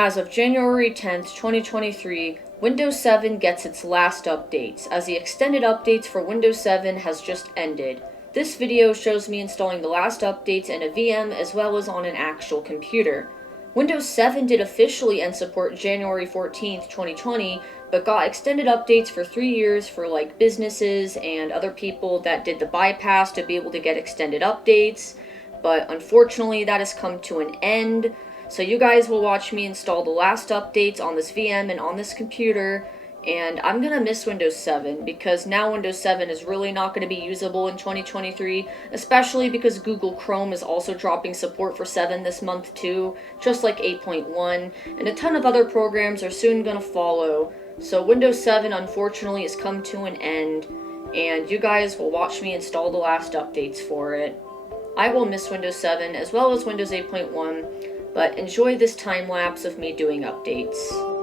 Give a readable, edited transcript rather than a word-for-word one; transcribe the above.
As of January 10th, 2023, Windows 7 gets its last updates, as the extended updates for Windows 7 has just ended. This video shows me installing the last updates in a VM as well as on an actual computer. Windows 7 did officially end support January 14th, 2020, but got extended updates for 3 years for businesses and other people that did the bypass to be able to get extended updates. But unfortunately that has come to an end. So you guys will watch me install the last updates on this VM and on this computer, and I'm gonna miss Windows 7 because now Windows 7 is really not going to be usable in 2023, especially because Google Chrome is also dropping support for 7 this month too, just like 8.1, and a ton of other programs are soon gonna follow. So Windows 7 unfortunately has come to an end, and you guys will watch me install the last updates for it. I will miss Windows 7 as well as Windows 8.1, but enjoy this time lapse of me doing updates.